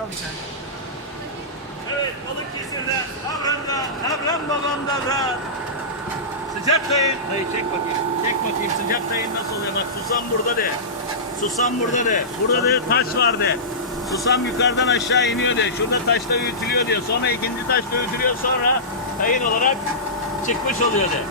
al bir tane. Evet Balıkesir'de Havran'da, Havran babamda da Sıcak dayın. Dayı çek bakayım. Çek bakayım sıcak dayın nasıl oluyor? Bak susam burada de. Susam burada de. Burada de taş var de. Susam yukarıdan aşağı iniyor de. Şurada taşta öğütülüyor diyor. Sonra ikinci taşta öğütülüyor. Sonra dayın olarak çıkmış oluyor de.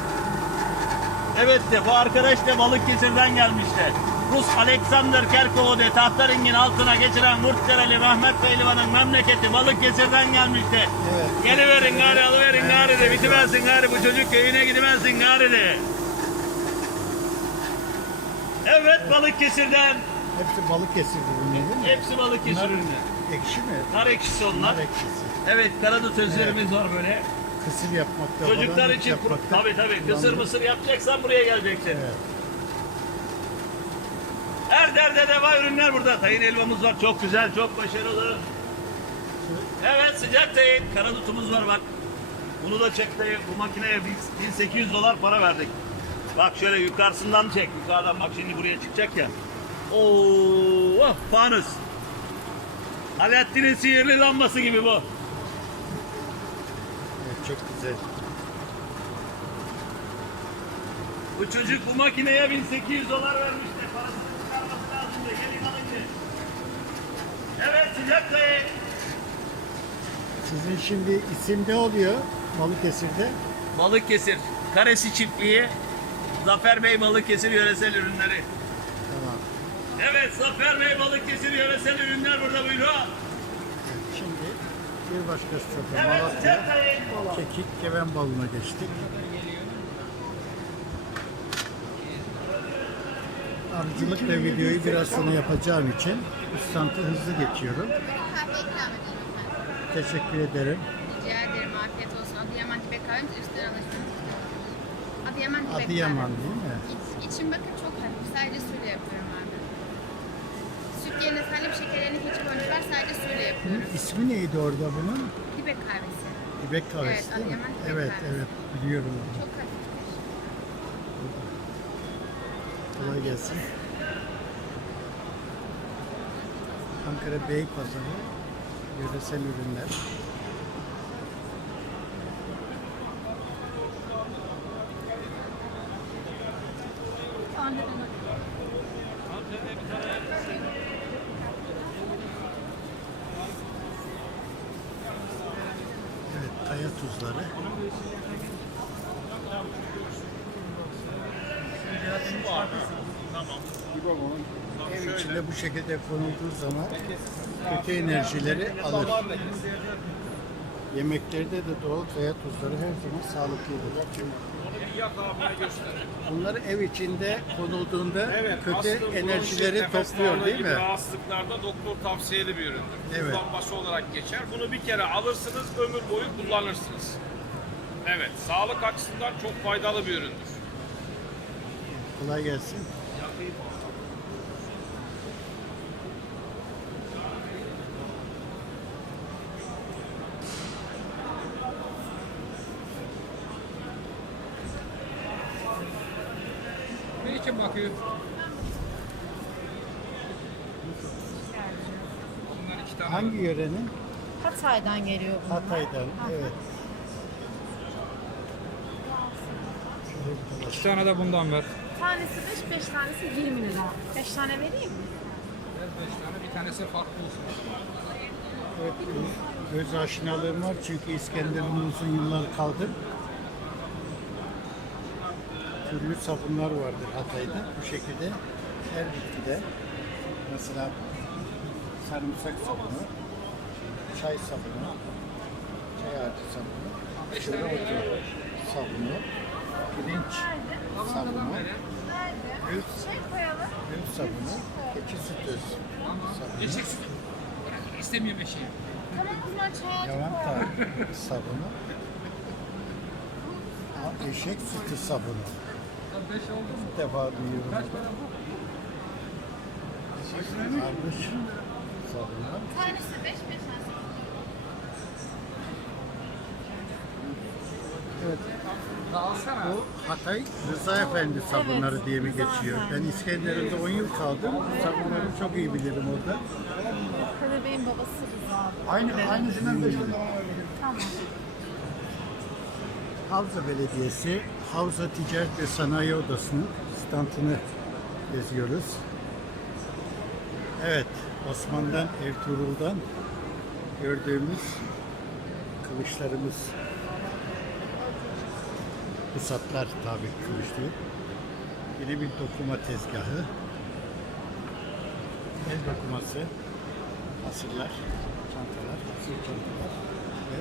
Evet de bu arkadaş da Balıkesir'den gelmişti. Rus Alexander Kerkov'u de Tahtaring'in altına geçiren Murtdereli Mehmet Pehlivan'ın memleketi Balıkesir'den gelmişti. Evet. Geliverin gari alıverin gari de bitimezsin gari bu çocuk köyüne gidemezsin gari de. Evet Balıkesir'den. Hepsi Balıkesir ürünleri mi? Hepsi Balıkesir ürünü. Ekşi mi? Nar ekşisi onlar. Nar ekşisi. Evet karadut özlerimiz var böyle. Kısır yapmakta Çocuklar için yapmakta tabii tabii kısır mısır yapacaksan buraya geleceksin. Evet. Her derde deva ürünler burada. Tayin elmamız var. Çok güzel, çok başarılı. Evet sıcak tayin. Karadutumuz var bak. Bunu da çek dayı. Bu makineye biz 1800 dolar para verdik. Bak şöyle yukarısından çek. Yukarıdan bak şimdi buraya çıkacak ya. Oo, oh, fanus. Alaaddin'in sihirli lambası gibi bu. evet. Çok güzel. Bu çocuk bu makineye 1800 dolar vermişti. Sizin şimdi isim ne oluyor Balıkesir'de? Balıkesir, Karesi Çiftliği, Zafer Bey Balıkesir yöresel ürünleri. Tamam. Evet, Zafer Bey Balıkesir yöresel ürünler burada buyurun. Şimdi bir başka sofra Evet, Malatya. Kekik keven balına geçtik. Arıcılıkla videoyu biraz sonra yapacağım için üstantı hızlı geçiyorum. Teşekkür ederim. Rica ederim. Afiyet olsun. Adıyaman Tibet kahvemiz üstüne alışveriş. Adıyaman Tibet Adıyaman değil mi? İç, içim bakın çok hafif. Sadece suyla yapıyorum abi. Süt yerine salep şekerlerini keçi koymuşlar. Sadece suyla yapıyorum. ismi neydi orada bunun? Tibet kahvesi. İbek kahvesi Evet, değil mi? Evet, kahvesi. evet biliyorum. Çok hafiftir. Kolay gelsin. Ankara Beypazarı yöresel ürünler. Evet, kaya tuzları. Ev içinde bu şekilde konulduğu zaman kötü enerjileri alır. Yemeklerde de doğal kaya tuzları her zaman sağlıklıdır. Bunları ev içinde konulduğunda kötü aslında enerjileri nefes topluyor darlığı değil gibi mi? Rahatsızlıklarda doktor tavsiyeli bir üründür. Evet. Kullanması olarak geçer. Bunu bir kere alırsınız, ömür boyu kullanırsınız. Evet, sağlık açısından çok faydalı bir üründür. Kolay gelsin. Ne için bakıyor? Bunlar iki tane. Hangi yörenin? Hatay'dan geliyor bunlar. Hatay'dan. Evet. İki tane de bundan ver. Tanesi 5, 5 tanesi 20 lira. 5 tane vereyim mi? Ver beş tane. Bir tanesi farklı olsun. Evet, göz aşinalığım var çünkü İskenderun'da uzun yıllar kaldım. Türlü sabunlar vardır Hatay'da. Bu şekilde her bitkide mesela sarımsak sabunu, çay sabunu, çay ağacı sabunu, şöyle otu sabunu, pirinç sabunu, gül, gül sabunu, keçi sütü sabunu. Eşek sütü. İstemiyorum eşeği. Tamam bunlar çay Lavanta sabunu. Aa, Eşek sütü sabunu. Ya beş oldu mu? İlk defa duyuyorum. Kaç para bu? Kardeş sabunu. Tanesi 5, 5 tanesi. Evet. Alsana. Bu Hatay Rıza Efendi sabunları diye mi geçiyor? Ben İskenderun'da 10 yıl kaldım. Sabunları çok iyi bilirim orada. Kadir Bey'in babası Rıza. Aynı aynısından da işte. Tamam. Havza Belediyesi Havza Ticaret ve Sanayi Odası'nın standını geziyoruz. Evet, Osman'dan, Ertuğrul'dan gördüğümüz kılıçlarımız. Pusatlar tabi değil. Yine bir dokuma tezgahı. El dokuması, asırlar, çantalar, asır çantalar ve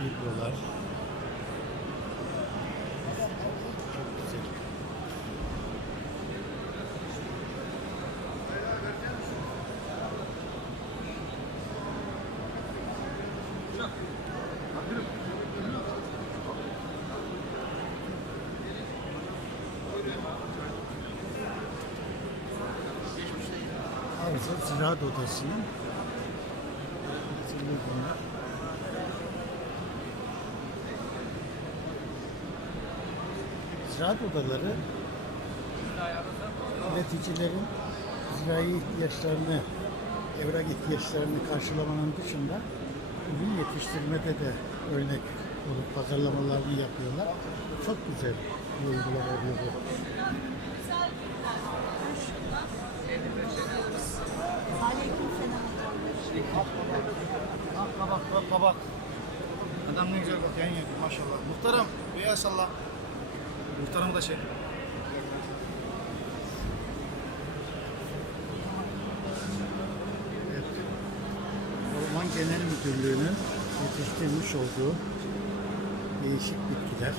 biblolar. Çok güzel. Havza Ziraat Odası'nın. Ziraat odaları üreticilerin zirai ihtiyaçlarını, evrak ihtiyaçlarını karşılamanın dışında ürün yetiştirmede de örnek olup pazarlamalarını yapıyorlar. Çok güzel bir uygulama oluyor bu. Bak kabak bak kabak. Adam ne güzel bak yan yapıyor maşallah. Muhtarım salla. Muhtarımı da şey. Orman Genel Müdürlüğü'nün yetiştirmiş olduğu değişik bitkiler.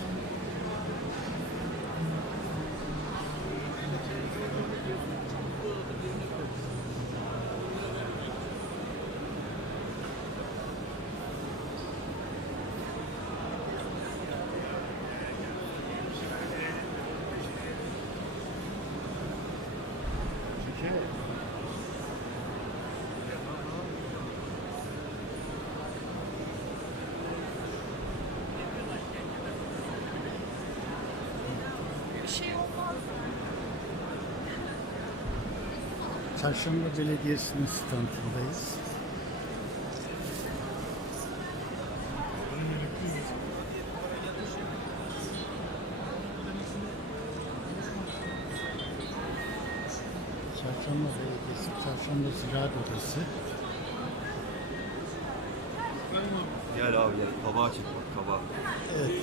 Çarşamba Belediyesi'nin standındayız. Çarşamba Belediyesi, Çarşamba Ziraat Odası. Gel abi gel. Kabağa çık bak kabağa. Evet.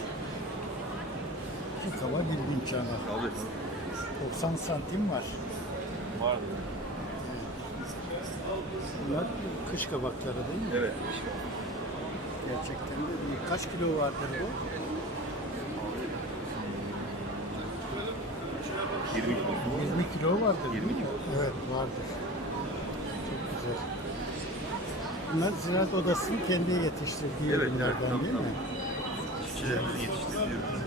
Bu kaba bildiğin çanak. Abi 90 santim var. var. Bunlar kış kabakları değil mi? Evet. Gerçekten de iyi. Kaç kilo vardır bu? 20 kilo. 20 kilo vardır. 20 değil mi? kilo. Evet vardır. Çok güzel. Bunlar Ziraat Odası'nın kendi yetiştirdiği Evet, ürünlerden evet, değil mi? Çiftçilerimizi yetiştiriyoruz.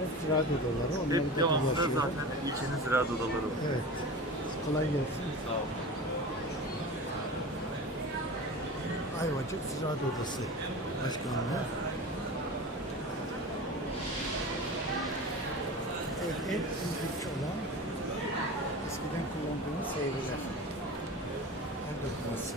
Hep Ziraat Odaları. Hep da devamında dolaşıyor. zaten ilçenin ziraat odaları var. Evet. Kolay gelsin. Sağ ol. Ayvacık Ziraat Odası Başkanlığı. Evet, en ilginç olan eskiden kullandığımız seyirler. El dokuması.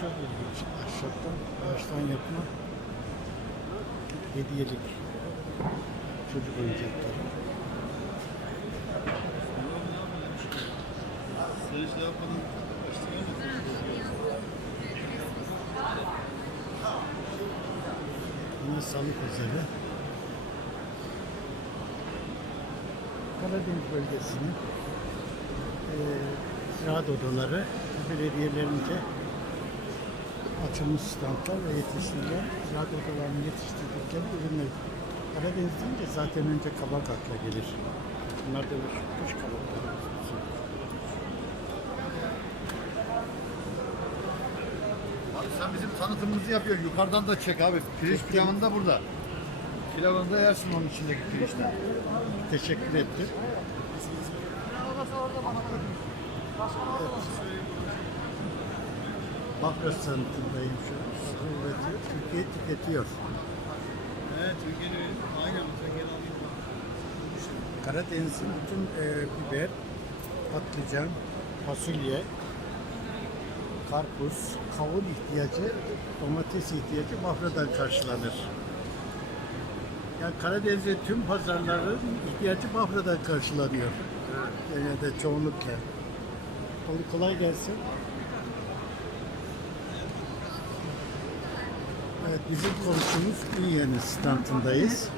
Çok ilginç. Ahşaptan, ağaçtan yapma. Hediyelik çocuk oyuncakları. Yine salı pazarı. Karadeniz bölgesinin eee ziraat odaları belediyelerince açılmış standlar ve yetiştirilen ziraat odalarının yetiştirdikleri ürünler. Deyince zaten önce kabak akla gelir. Bunlar da kuş kabukları. Abi sen bizim tanıtımımızı yapıyorsun. Yukarıdan da çek abi. Pirinç pilavını da burada. Pilavını da yersin onun içindeki pirinçten. Teşekkür ettim. Bafra sanatındayım şu an. Üretiyor. Türkiye tüketiyor. Evet, Türkiye'de aynen. Türkiye'de Karadeniz'in bütün e, biber, patlıcan, fasulye, karpuz, kavun ihtiyacı, domates ihtiyacı Bafra'dan karşılanır. Yani Karadeniz'in tüm pazarların ihtiyacı Bafra'dan karşılanıyor. Genelde çoğunlukla. Kol- Kolay gelsin. Evet, bizim komşumuz Ünye'nin standındayız.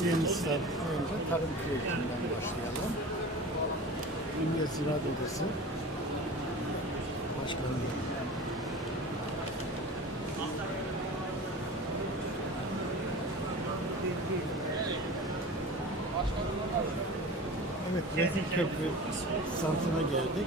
Ünye'nin standı önce tarım köyünden başlayalım. Ünye Ziraat Odası Başkanı. Evet, Rezil Köprü standına geldik.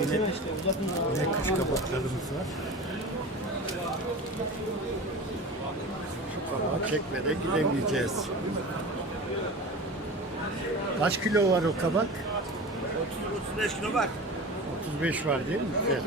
yine, yine kuş kabuklarımız var. Şu kabağı çekmeden gidemeyeceğiz. Kaç kilo var o kabak? 35 kilo var. 35 var değil mi? Güzel.